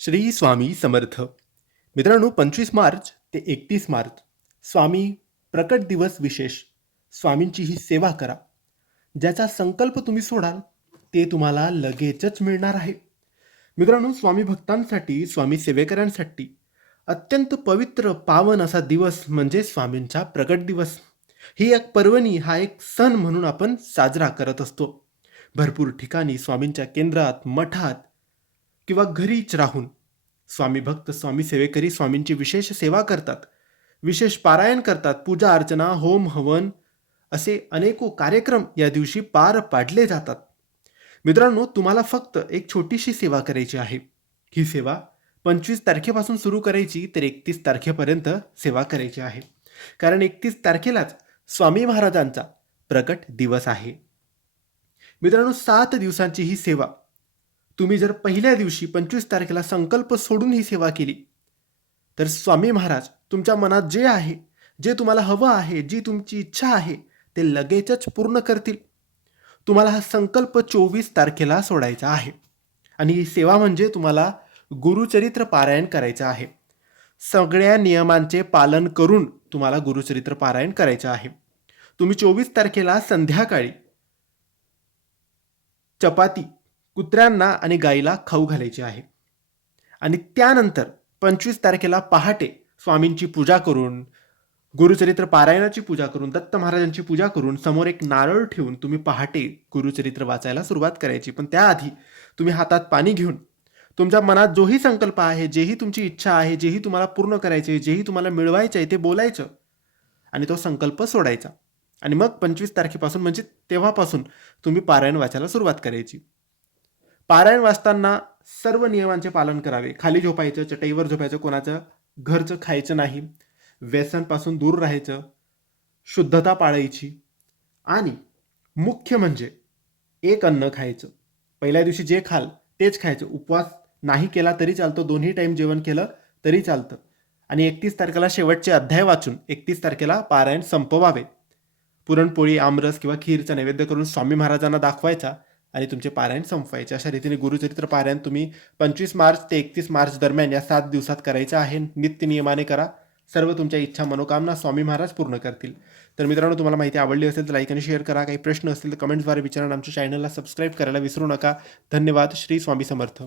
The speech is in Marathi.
श्री स्वामी समर्थ. मित्रांनो पंचवीस मार्च ते एकतीस मार्च स्वामी प्रकट दिवस विशेष. स्वामींची ही सेवा करा. ज्याचा संकल्प तुम्ही सोडाल ते तुम्हाला लगेचच मिळणार आहे. मित्रांनो स्वामी भक्तांसाठी स्वामी सेवेकरांसाठी अत्यंत पवित्र पावन असा दिवस म्हणजे स्वामींचा प्रकट दिवस. ही एक पर्वणी हा एक सण म्हणून आपण साजरा करत असतो. भरपूर ठिकाणी स्वामींच्या केंद्रात मठात किंवा घरीच राहून. स्वामी भक्त स्वामी सेवेकरी स्वामींची विशेष सेवा करतात. विशेष पारायण करतात. पूजा अर्चना होम हवन असे अनेको कार्यक्रम या दिवशी पार पाडले जातात. मित्रांनो तुम्हाला फक्त एक छोटीशी सेवा करायची आहे. ही सेवा पंचवीस तारखेपासून सुरू करायची तर एकतीस तारखेपर्यंत सेवा करायची आहे. कारण एकतीस तारखेलाच स्वामी महाराजांचा प्रकट दिवस आहे. मित्रांनो सात दिवसांची ही सेवा तुम्ही जर पहिल्या दिवशी पंचवीस तारखेला संकल्प सोडून ही सेवा केली तर स्वामी महाराज तुमच्या मनात जे आहे जे तुम्हाला हवं आहे जी तुमची इच्छा आहे ते लगेचच पूर्ण करतील. तुम्हाला हा संकल्प चोवीस तारखेला सोडायचा आहे. आणि ही सेवा म्हणजे तुम्हाला गुरुचरित्र पारायण करायचं आहे. सगळ्या नियमांचे पालन करून तुम्हाला गुरुचरित्र पारायण करायचं आहे. तुम्ही चोवीस तारखेला संध्याकाळी चपाती कुत्र्यांना आणि गाईला खाऊ घालायची आहे. आणि त्यानंतर पंचवीस तारखेला पहाटे स्वामींची पूजा करून गुरुचरित्र पारायणाची पूजा करून दत्त महाराजांची पूजा करून समोर एक नारळ ठेवून तुम्ही पहाटे गुरुचरित्र वाचायला सुरुवात करायची. पण त्याआधी तुम्ही हातात पाणी घेऊन तुमच्या मनात जोही संकल्प आहे जेही तुमची इच्छा आहे जेही तुम्हाला पूर्ण करायचे आहे जेही तुम्हाला मिळवायचं आहे ते बोलायचं. आणि तो संकल्प सोडायचा. आणि मग पंचवीस तारखेपासून म्हणजे तेव्हापासून तुम्ही पारायण वाचायला सुरुवात करायची. पारायण वाचताना सर्व नियमांचे पालन करावे. खाली झोपायचं चटईवर झोपायचं कोणाचं घरचं खायचं नाही. व्यसनपासून दूर राहायचं शुद्धता पाळायची आणि मुख्य म्हणजे एक अन्न खायचं. पहिल्या दिवशी जे खाल तेच खायचं. उपवास नाही केला तरी चालतो. दोन्ही टाईम जेवण केलं तरी चालतं. आणि एकतीस तारखेला शेवटचे अध्याय वाचून एकतीस तारखेला पारायण संपवावे. पुरणपोळी आमरस किंवा खीरचा नैवेद्य करून स्वामी महाराजांना दाखवायचा. आणि तुमचे पारायण संपवायचे. अशा रीतीने गुरुचरित्र पारायण तुम्ही पंचवीस मार्च ते एकतीस मार्च दरम्यान या सात दिवसात करायचं आहे. नित्य नियमाने करा. सर्व तुमच्या इच्छा मनोकामना स्वामी महाराज पूर्ण करतील. तर मित्रांनो तुम्हाला माहिती आवडली असेल तर लाईक आणि शेअर करा. काही प्रश्न असतील तर कमेंट्सद्वारे विचारा आमच्या चॅनलला सबस्क्राईब करायला विसरू नका. धन्यवाद. श्री स्वामी समर्थ.